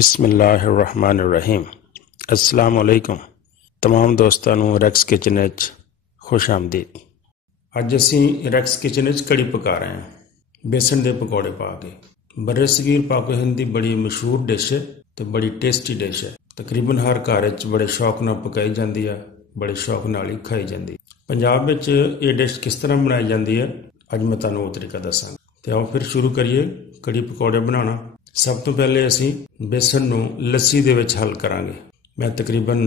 बिस्मिल्लाहिर्रहमानिर्रहीम। अस्सलाम वालेकुम। तमाम दोस्तों नूं रैक्स किचन विच खुश आमदीद। अज असीं रैक्स किचन विच कड़ी पका रहे हैं बेसन के पकौड़े पा के। बर्रे सगीर पाको हिंद की बड़ी मशहूर डिश है तो बड़ी टेस्टी डिश है। तकरीबन हर घर विच बड़े शौक नाल पकाई जाती है, बड़े शौक नाल ही खाई जाती है। पंजाब विच ये डिश किस तरह बनाई जाती है अज मैं तुहानूं वो तरीका दसांगा। तो आओ फिर शुरू करिए कड़ी पकौड़े बनाना। सब तो पहले असीं बेसन नूं लस्सी दे विच हल करांगे। मैं तकरीबन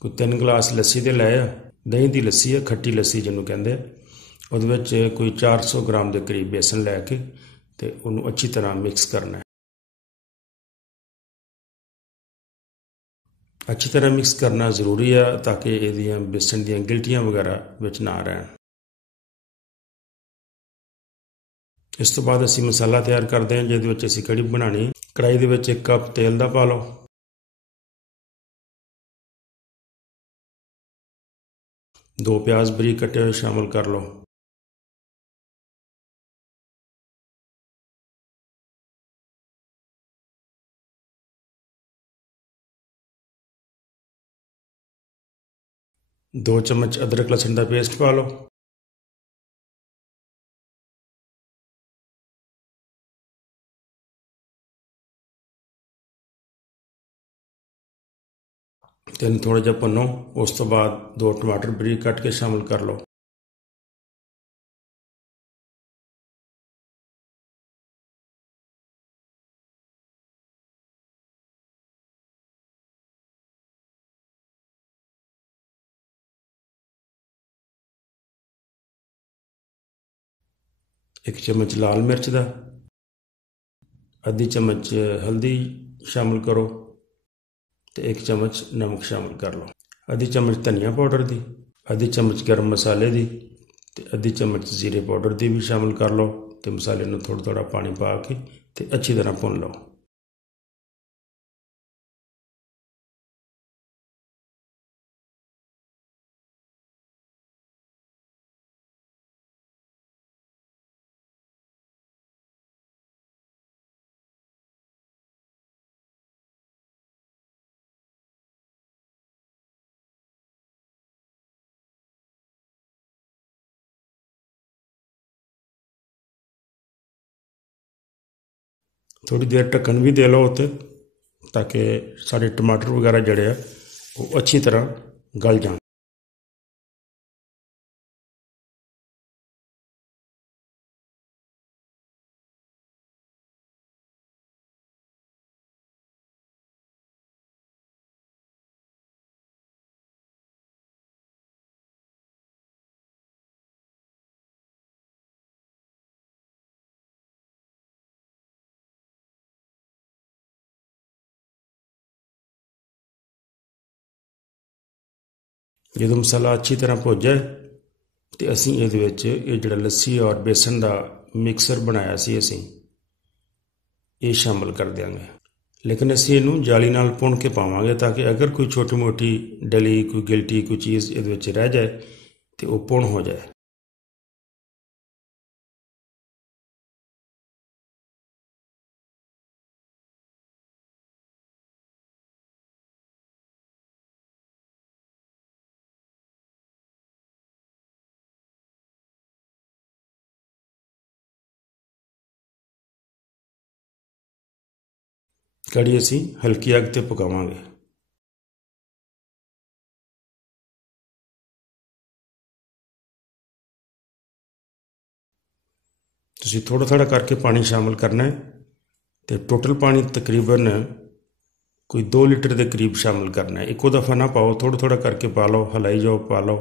कोई 3 गिलास लस्सी दे लाए। दही की लस्सी है, खट्टी लस्सी जिन्हों कहते हैं। उहदे विच कोई 400 ग्राम के करीब बेसन लैके ते उहनूं अच्छी तरह मिक्स करना है। अच्छी तरह मिक्स करना जरूरी है ताकि इहदियां बेसन दीयां गिलटियां वगैरह विच ना रहन। इस तो बाद असीं मसाला तैयार करते हैं जिहदे विच असीं कड़ी बनानी। कढ़ाई दे विच 1 कप तेल दा पा लो। 2 प्याज बरीक कटे हुए शामिल कर लो। दो चम्मच अदरक लहसुन का पेस्ट पा लो। तेन थोड़ा जिहा भुनो। उस तो बाद 2 टमाटर बरीक कट के शामिल कर लो। एक चम्मच लाल मिर्च का, आधी चम्मच हल्दी शामिल करो तो 1 चम्मच नमक शामिल कर लो। आधी चम्मच धनिया पाउडर की, आधी चम्मच गर्म मसाले की, आधी चम्मच जीरे पाउडर की भी शामिल कर लो। तो मसाले में थोड़ा थोड़ा पानी पा के ते अच्छी तरह भुन लो। थोड़ी देर ढक्कन भी दे लो उत्ते ताकि सारे टमाटर वगैरह जड़े आ वो अच्छी तरह गल जाए। जो मसाला अच्छी तरह भुज जाए तो असीं इहदे विच ये जिहड़ा लस्सी और बेसन का मिक्सर बनाया सी असीं ये शामिल कर देंगे। लेकिन असीं इहनूं जाली नाल भुन के पावांगे ताकि अगर कोई छोटी मोटी डली कोई गिल्टी कोई चीज़ इहदे विच रह जाए तो वो भुन हो जाए। कड़ी असीं हल्की अग ते पकावांगे। तुसीं थोड़ा थोड़ा करके पानी शामिल करना है तो टोटल पानी तकरीबन कोई 2 लीटर के करीब शामिल करना है। इक्को दफ़ा ना पाओ, थोड़ा थोड़ा करके पा लो, हलाई जाओ, पा लो।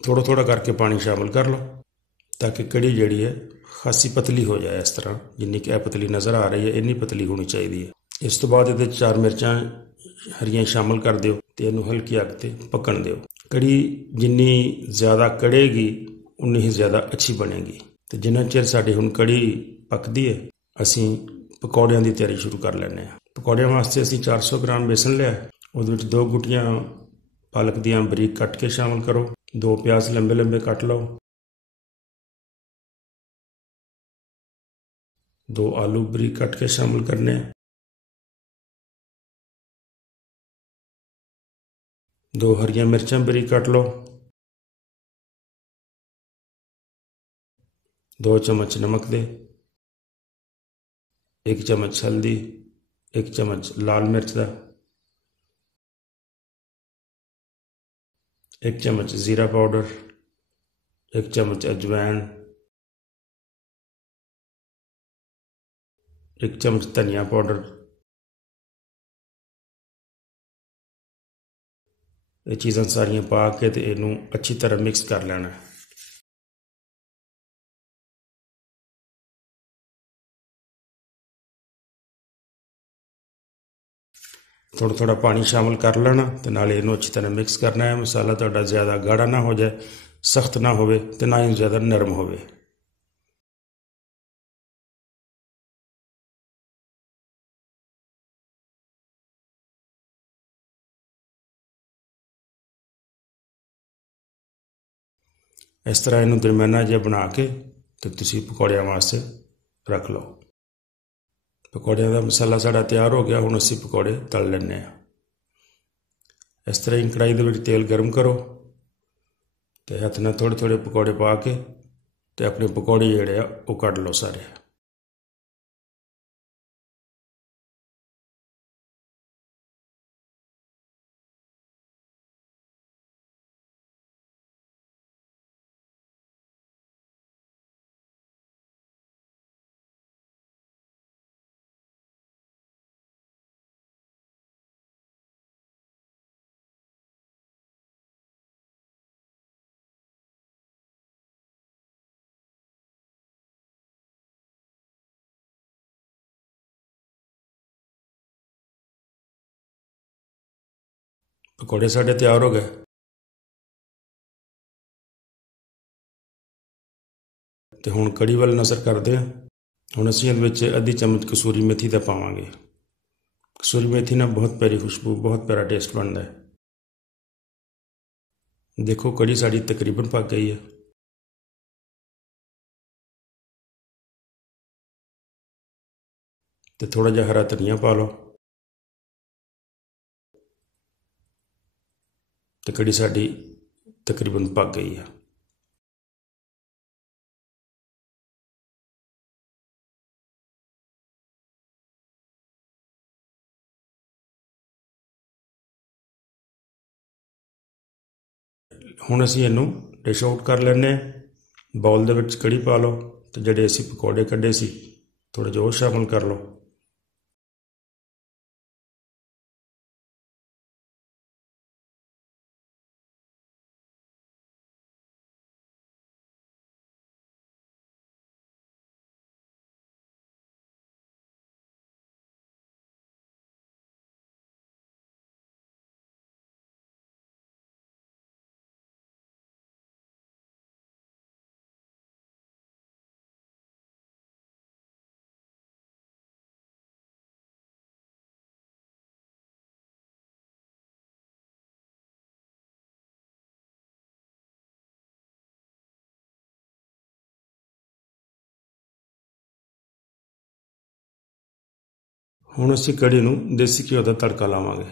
थोड़ा थोड़ा करके पानी शामिल कर लो ताकि कड़ी जड़ी है खासी पतली हो जाए। इस तरह जिन्नी कि पतली नज़र आ रही है इन्नी पतली होनी चाहिए। इस तो बाद ये 4 मिर्चां हरियां शामिल कर दो तो इनू हल्की अग ते पकन दो। कड़ी जिन्नी ज़्यादा कड़ेगी उन्नी ही ज़्यादा अच्छी बनेगी। तो जिन्ना चिर साड़ी हुण कड़ी ਪੱਕਦੀ ਹੈ ਅਸੀਂ ਪਕੌੜਿਆਂ ਦੀ ਤਿਆਰੀ ਸ਼ੁਰੂ ਕਰ ਲੈਂਦੇ ਹਾਂ। ਪਕੌੜਿਆਂ ਵਾਸਤੇ ਅਸੀਂ 400 ਗ੍ਰਾਮ ਬੇਸਨ ਲਿਆ, ਉਹਦੇ ਵਿੱਚ 2 ਗੁੱਟੀਆਂ ਪਾਲਕ ਦੀਆਂ ਬਰੀਕ ਕੱਟ ਕੇ ਸ਼ਾਮਲ ਕਰੋ, 2 ਪਿਆਜ਼ ਲੰਬੇ ਲੰਬੇ ਕੱਟ ਲਓ, 2 ਆਲੂ ਬਰੀਕ ਕੱਟ ਕੇ ਸ਼ਾਮਲ ਕਰਨੇ, 2 ਹਰੀਆਂ ਮਿਰਚਾਂ ਬਰੀਕ ਕੱਟ ਲਓ, 2 ਚਮਚ ਨਮਕ ਦੇ, 1 ਚਮਚ ਹਲਦੀ, 1 ਚਮਚ ਲਾਲ ਮਿਰਚ ਦਾ, 1 ਚਮਚ ਜ਼ੀਰਾ ਪਾਊਡਰ, 1 ਚਮਚ ਅਜਵਾਇਣ, 1 ਚਮਚ ਧਨੀਆ ਪਾਊਡਰ। ਇਹ ਚੀਜ਼ਾਂ ਸਾਰੀਆਂ ਪਾ ਕੇ ਤੇ ਇਹਨੂੰ ਅੱਛੀ ਤਰ੍ਹਾਂ ਮਿਕਸ ਕਰ ਲੈਣਾ। ਥੋੜ੍ਹਾ ਥੋੜ੍ਹਾ ਪਾਣੀ ਸ਼ਾਮਲ ਕਰ ਲੈਣਾ ਅਤੇ ਨਾਲ ਇਹਨੂੰ ਅੱਛੀ ਤਰ੍ਹਾਂ ਮਿਕਸ ਕਰਨਾ ਹੈ। ਮਸਾਲਾ ਤੁਹਾਡਾ ਜ਼ਿਆਦਾ ਗਾੜਾ ਨਾ ਹੋ ਜਾਏ, ਸਖਤ ਨਾ ਹੋਵੇ ਅਤੇ ਨਾ ਹੀ ਜ਼ਿਆਦਾ ਨਰਮ ਹੋਵੇ। ਇਸ ਤਰ੍ਹਾਂ ਇਹਨੂੰ ਦਰਮਿਆਨਾ ਜਿਹਾ ਬਣਾ ਕੇ ਅਤੇ ਤੁਸੀਂ ਪਕੌੜਿਆਂ ਵਾਸਤੇ ਰੱਖ ਲਓ। ਪਕੌੜਿਆਂ ਦਾ ਮਸਾਲਾ ਸਾਡਾ ਤਿਆਰ ਹੋ ਗਿਆ। ਹੁਣ ਅਸੀਂ ਪਕੌੜੇ ਤਲ ਲੈਂਦੇ ਹਾਂ। ਇਸ ਤਰ੍ਹਾਂ ਹੀ ਕੜਾਹੀ ਦੇ ਵਿੱਚ ਤੇਲ ਗਰਮ ਕਰੋ ਅਤੇ ਹੱਥ ਨਾਲ ਥੋੜ੍ਹੇ ਥੋੜ੍ਹੇ ਪਕੌੜੇ ਪਾ ਕੇ ਅਤੇ ਆਪਣੇ ਪਕੌੜੇ ਜਿਹੜੇ ਆ ਉਹ ਕੱਢ ਲਓ ਸਾਰੇ। ਪਕੌੜੇ ਸਾਡੇ ਤਿਆਰ ਹੋ ਗਏ। ਅਤੇ ਹੁਣ ਕੜੀ ਵੱਲ ਨਜ਼ਰ ਕਰਦੇ ਹਾਂ। ਹੁਣ ਅਸੀਂ ਇਹਦੇ ਵਿੱਚ ਅੱਧੀ ਚਮਚ ਕਸੂਰੀ ਮੇਥੀ ਦਾ ਪਾਵਾਂਗੇ। ਕਸੂਰੀ ਮੇਥੀ ਨਾਲ ਬਹੁਤ ਪਿਆਰੀ ਖੁਸ਼ਬੂ, ਬਹੁਤ ਪਿਆਰਾ ਟੇਸਟ ਬਣਦਾ ਹੈ। ਦੇਖੋ ਕੜੀ ਸਾਡੀ ਤਕਰੀਬਨ ਪੱਕ ਗਈ ਹੈ। ਅਤੇ ਥੋੜ੍ਹਾ ਜਿਹਾ ਹਰਾ ਧਨੀਆ ਪਾ ਲਓ ਅਤੇ ਕੜੀ ਸਾਡੀ ਤਕਰੀਬਨ ਪੱਕ ਗਈ ਹੈ। ਹੁਣ ਅਸੀਂ ਇਹਨੂੰ ਡਿਸ਼ ਆਊਟ ਕਰ ਲੈਂਦੇ ਹਾਂ। ਬਾਉਲ ਦੇ ਵਿੱਚ ਕੜੀ ਪਾ ਲਓ ਅਤੇ ਜਿਹੜੇ ਅਸੀਂ ਪਕੌੜੇ ਕੱਢੇ ਸੀ ਥੋੜ੍ਹੇ ਜਿਹੇ ਉਹ ਸ਼ਾਮਲ ਕਰ ਲਓ। ਹੁਣ ਅਸੀਂ ਕੜੀ ਨੂੰ ਦੇਸੀ ਘਿਓ ਦਾ ਤੜਕਾ ਲਾਵਾਂਗੇ।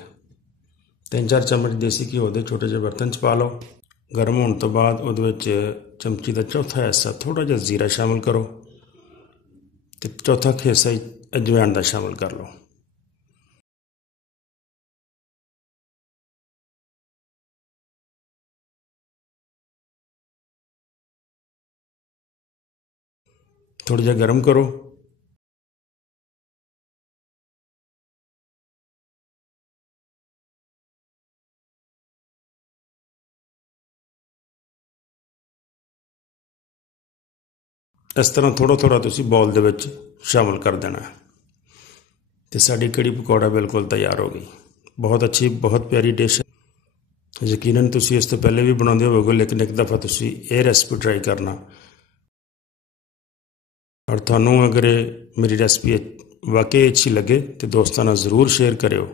3-4 ਚਮਚ ਦੇਸੀ ਘਿਓ ਦੇ ਛੋਟੇ ਜਿਹੇ ਬਰਤਨ 'ਚ ਪਾ ਲਓ। ਗਰਮ ਹੋਣ ਤੋਂ ਬਾਅਦ ਉਹਦੇ ਵਿੱਚ ਚਮਚੀ ਦਾ ਚੌਥਾ ਹਿੱਸਾ ਥੋੜ੍ਹਾ ਜਿਹਾ ਜ਼ੀਰਾ ਸ਼ਾਮਲ ਕਰੋ ਅਤੇ ਚੌਥਾ ਹਿੱਸਾ ਅਜਵਾਇਣ ਦਾ ਸ਼ਾਮਲ ਕਰ ਲਓ। ਥੋੜ੍ਹਾ ਜਿਹਾ ਗਰਮ ਕਰੋ। ਇਸ ਤਰ੍ਹਾਂ ਥੋੜ੍ਹਾ ਥੋੜ੍ਹਾ ਤੁਸੀਂ ਬਾਉਲ ਦੇ ਵਿੱਚ ਸ਼ਾਮਲ ਕਰ ਦੇਣਾ ਅਤੇ ਸਾਡੀ ਕੜੀ ਪਕੌੜਾ ਬਿਲਕੁਲ ਤਿਆਰ ਹੋ ਗਈ। ਬਹੁਤ ਅੱਛੀ, ਬਹੁਤ ਪਿਆਰੀ ਡਿਸ਼। ਯਕੀਨਨ ਤੁਸੀਂ ਇਸ ਤੋਂ ਪਹਿਲੇ ਵੀ ਬਣਾਉਂਦੇ ਹੋਵੋਗੇ, ਲੇਕਿਨ ਇੱਕ ਦਫਾ ਤੁਸੀਂ ਇਹ ਰੈਸਪੀ ਟਰਾਈ ਕਰਨਾ। ਔਰ ਤੁਹਾਨੂੰ ਅਗਰ ਇਹ ਮੇਰੀ ਰੈਸਪੀ ਵਾਕਈ ਅੱਛੀ ਲੱਗੇ ਤੇ ਦੋਸਤਾਂ ਨਾਲ ਜ਼ਰੂਰ ਸ਼ੇਅਰ ਕਰਿਓ।